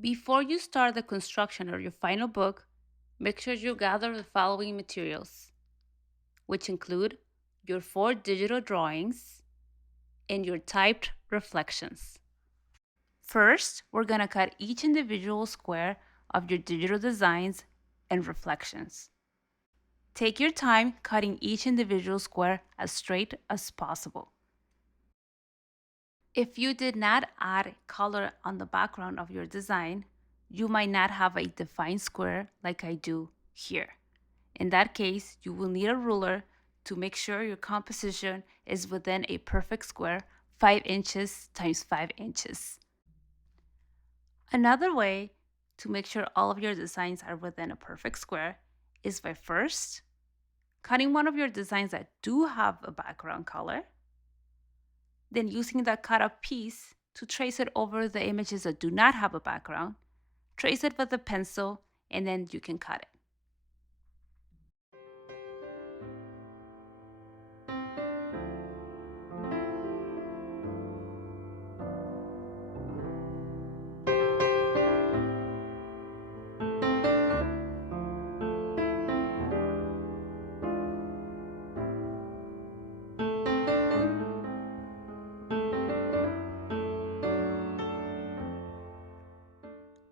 Before you start the construction of your final book, make sure you gather the following materials, which include your 4 digital drawings and your typed reflections. First, we're going to cut each individual square of your digital designs and reflections. Take your time cutting each individual square as straight as possible. If you did not add color on the background of your design, you might not have a defined square like I do here. In that case, you will need a ruler to make sure your composition is within a perfect square, 5 inches times 5 inches. Another way to make sure all of your designs are within a perfect square is by first cutting one of your designs that do have a background color, then using that cut up piece to trace it over the images that do not have a background, trace it with a pencil, and then you can cut it.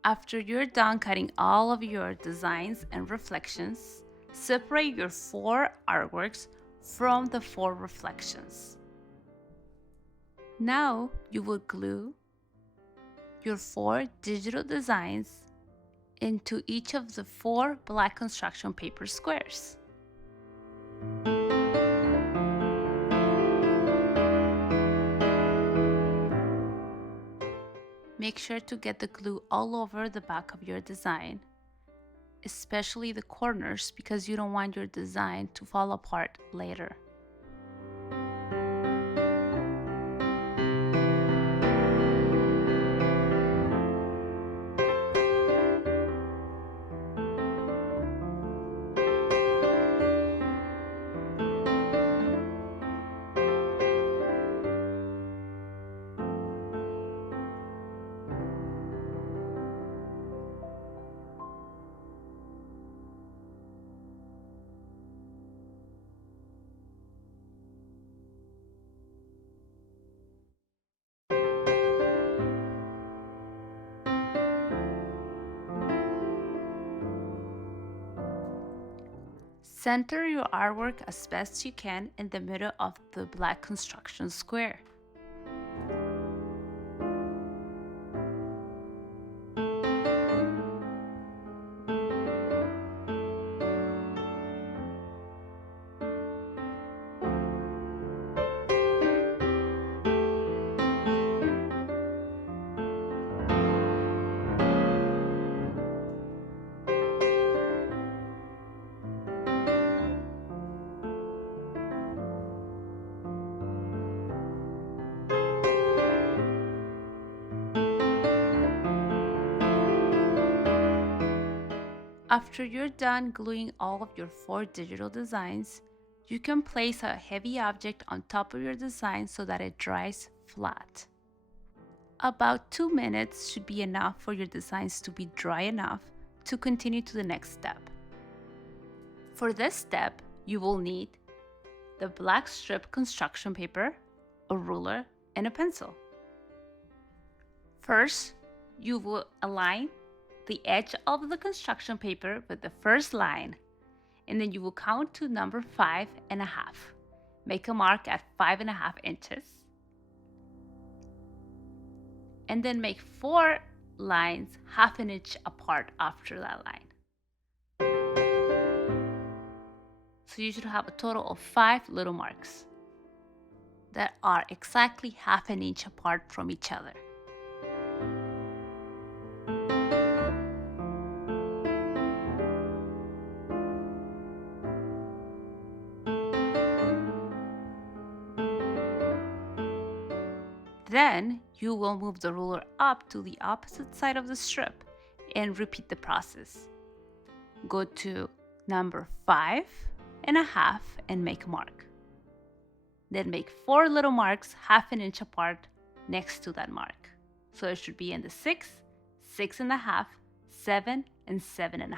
After you're done cutting all of your designs and reflections, separate your 4 artworks from the 4 reflections. Now you will glue your 4 digital designs into each of the 4 black construction paper squares. Make sure to get the glue all over the back of your design, especially the corners, because you don't want your design to fall apart later. Center your artwork as best you can in the middle of the black construction square. After you're done gluing all of your 4 digital designs, you can place a heavy object on top of your design so that it dries flat. About 2 minutes should be enough for your designs to be dry enough to continue to the next step. For this step, you will need the black strip construction paper, a ruler, and a pencil. First, you will align the edge of the construction paper with the first line, and then you will count to number 5.5. Make a mark at 5.5 inches, and then make 4 lines half an inch apart after that line. So you should have a total of 5 little marks that are exactly half an inch apart from each other. Then you will move the ruler up to the opposite side of the strip and repeat the process. Go to number 5.5 and make a mark. Then make 4 little marks half an inch apart next to that mark. So it should be in the 6, 6.5, 7, and 7.5.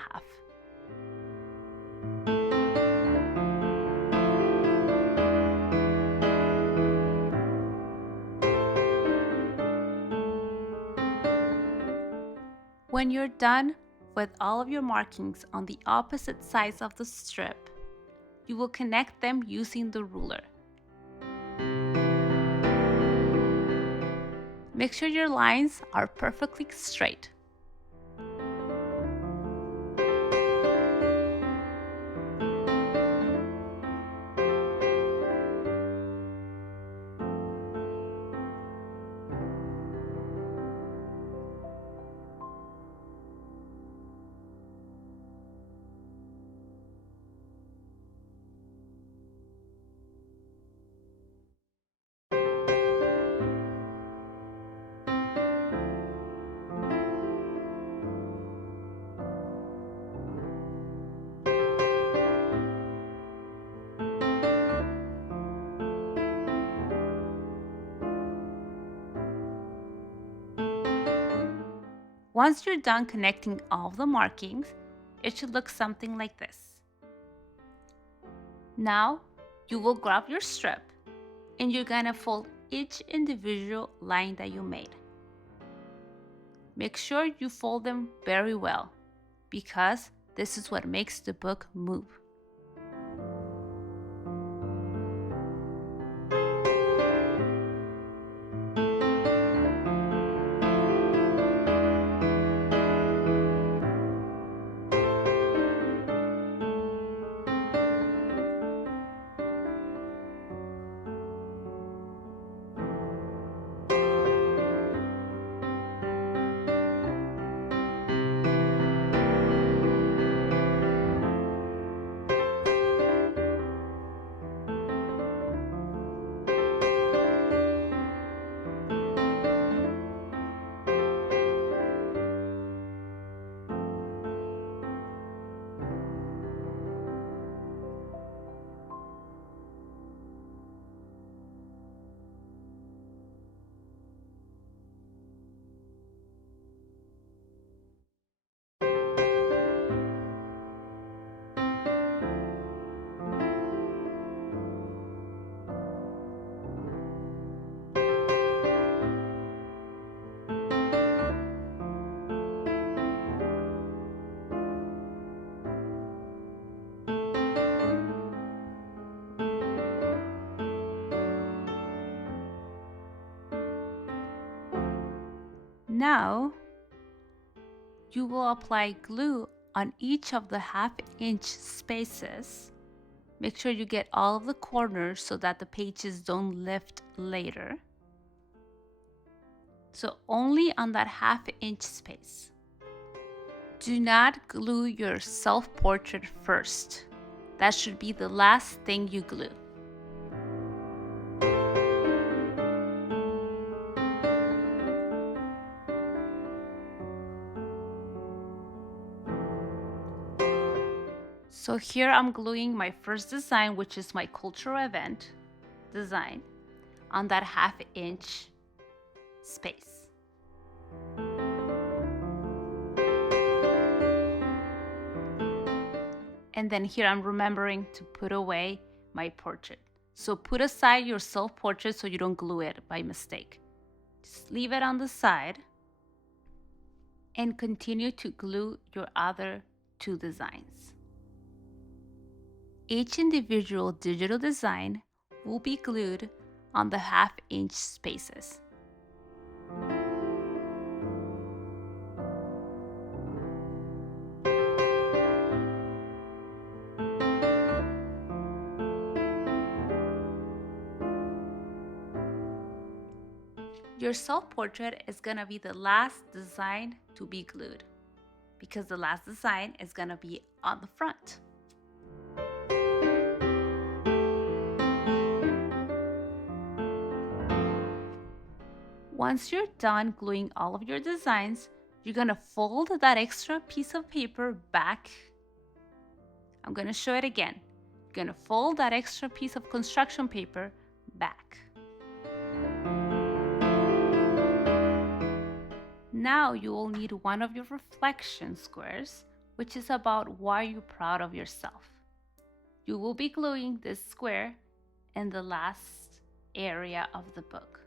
When you're done with all of your markings on the opposite sides of the strip, you will connect them using the ruler. Make sure your lines are perfectly straight. Once you're done connecting all of the markings, it should look something like this. Now, you will grab your strip and you're gonna fold each individual line that you made. Make sure you fold them very well because this is what makes the book move. Now, you will apply glue on each of the 1/2-inch spaces. Make sure you get all of the corners so that the pages don't lift later. So only on that 1/2-inch space. Do not glue your self-portrait first. That should be the last thing you glue. So here I'm gluing my first design, which is my cultural event design, on that 1/2-inch space. And then here I'm remembering to put away my portrait. So put aside your self-portrait so you don't glue it by mistake. Just leave it on the side and continue to glue your other 2 designs. Each individual digital design will be glued on the 1/2-inch spaces. Your self-portrait is gonna be the last design to be glued because the last design is gonna be on the front. Once you're done gluing all of your designs, you're gonna fold that extra piece of paper back. I'm gonna show it again. You're gonna fold that extra piece of construction paper back. Now you will need one of your reflection squares, which is about why you're proud of yourself. You will be gluing this square in the last area of the book.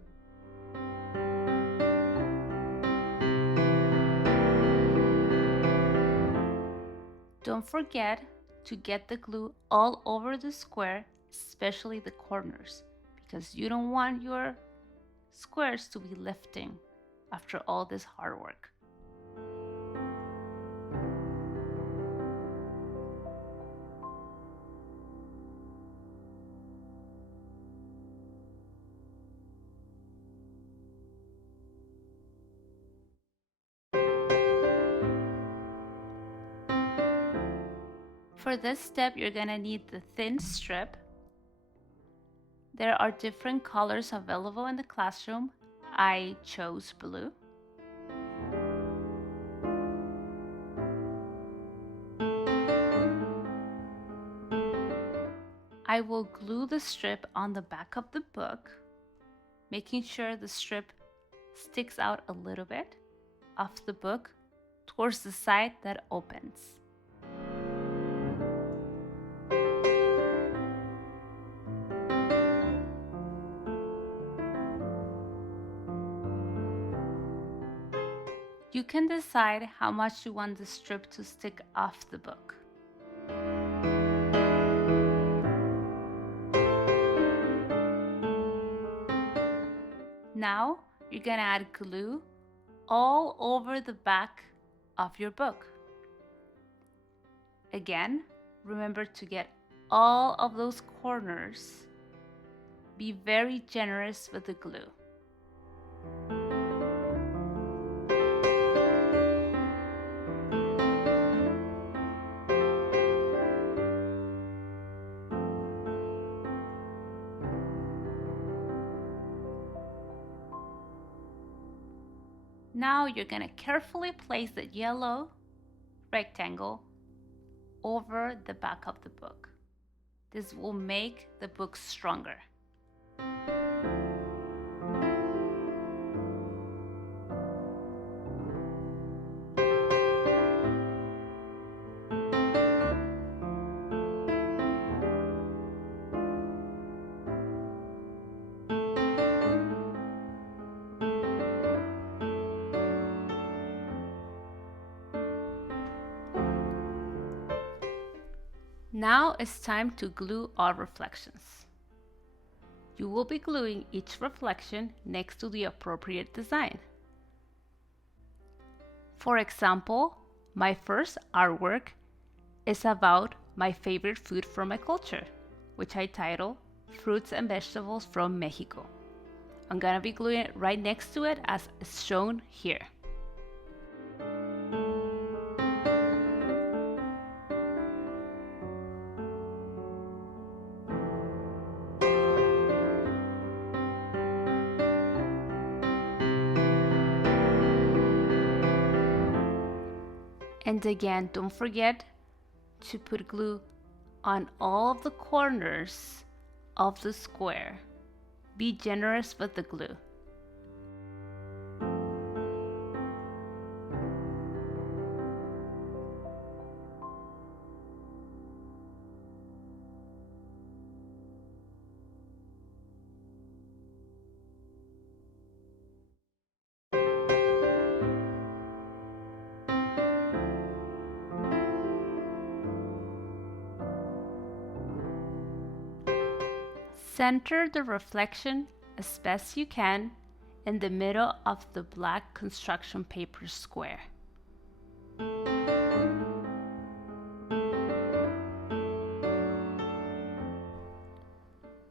Don't forget to get the glue all over the square, especially the corners, because you don't want your squares to be lifting after all this hard work. For this step, you're gonna need the thin strip. There are different colors available in the classroom. I chose blue. I will glue the strip on the back of the book, making sure the strip sticks out a little bit off the book towards the side that opens. You can decide how much you want the strip to stick off the book. Now you're gonna add glue all over the back of your book. Again, remember to get all of those corners. Be very generous with the glue. Now you're gonna carefully place the yellow rectangle over the back of the book. This will make the book stronger. Now it's time to glue our reflections. You will be gluing each reflection next to the appropriate design. For example, my first artwork is about my favorite food from my culture, which I title Fruits and Vegetables from Mexico. I'm gonna be gluing it right next to it as shown here. And again, don't forget to put glue on all of the corners of the square. Be generous with the glue. Center the reflection as best you can in the middle of the black construction paper square.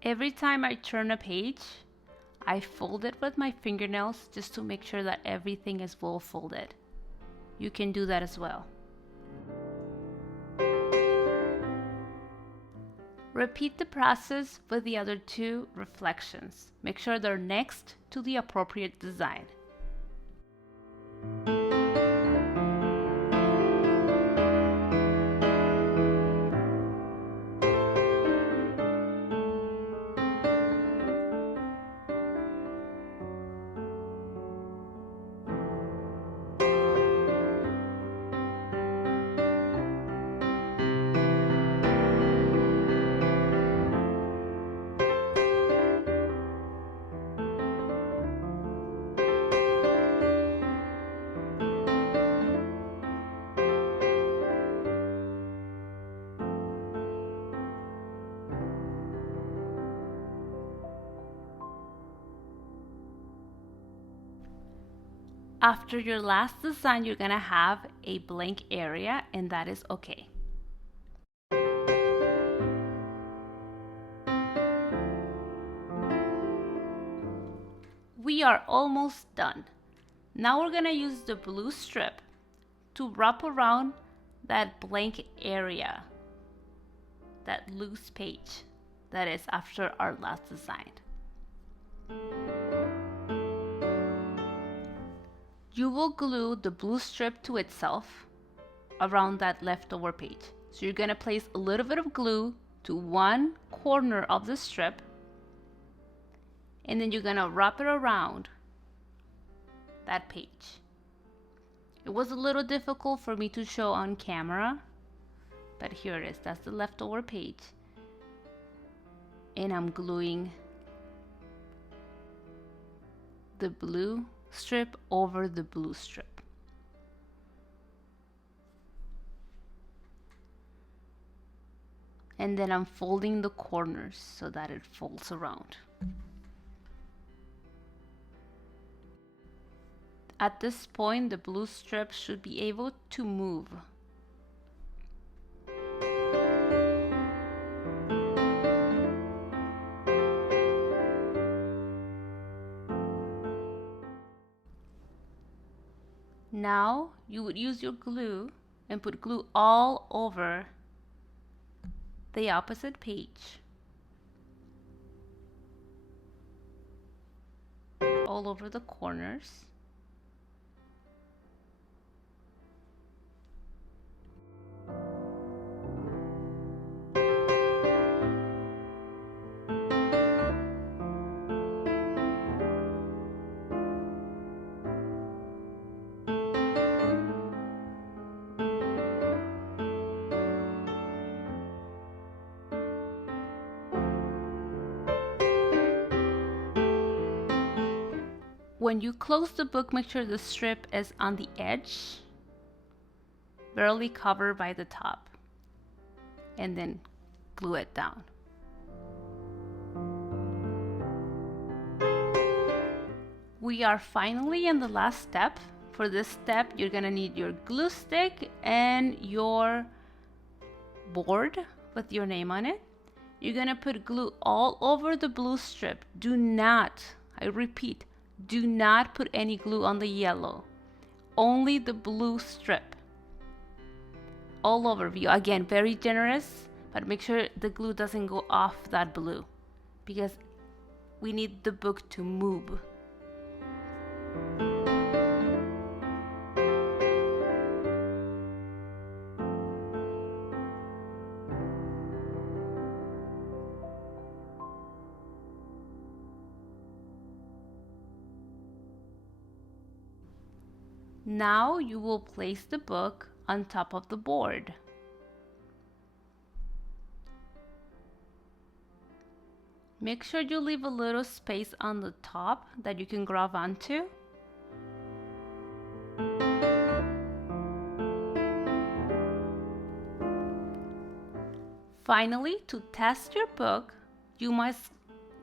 Every time I turn a page, I fold it with my fingernails just to make sure that everything is well folded. You can do that as well. Repeat the process with the other two reflections. Make sure they're next to the appropriate design. After your last design, you're gonna have a blank area, and that is okay. We are almost done. Now we're gonna use the blue strip to wrap around that blank area, that loose page that is after our last design. You will glue the blue strip to itself around that leftover page. So you're gonna place a little bit of glue to one corner of the strip, and then you're gonna wrap it around that page. It was a little difficult for me to show on camera, but here it is. That's the leftover page. And I'm gluing the blue strip over the blue strip. And then I'm folding the corners so that it folds around. At this point, the blue strip should be able to move. Now you would use your glue and put glue all over the opposite page, all over the corners. When you close the book, make sure the strip is on the edge, barely covered by the top, and then glue it down. We are finally in the last step. For this step, you're gonna need your glue stick and your board with your name on it. You're gonna put glue all over the blue strip. Do not, I repeat, do not put any glue on the yellow. Only the blue strip. All over you. Again, very generous, but make sure the glue doesn't go off that blue because we need the book to move. Now you will place the book on top of the board. Make sure you leave a little space on the top that you can grab onto. Finally, to test your book, you must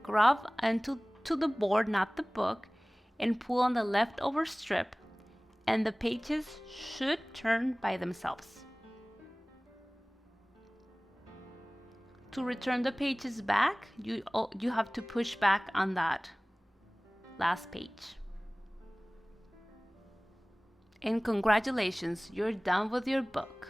grab onto the board, not the book, and pull on the leftover strip, and the pages should turn by themselves. To return the pages back, you have to push back on that last page. And congratulations, you're done with your book.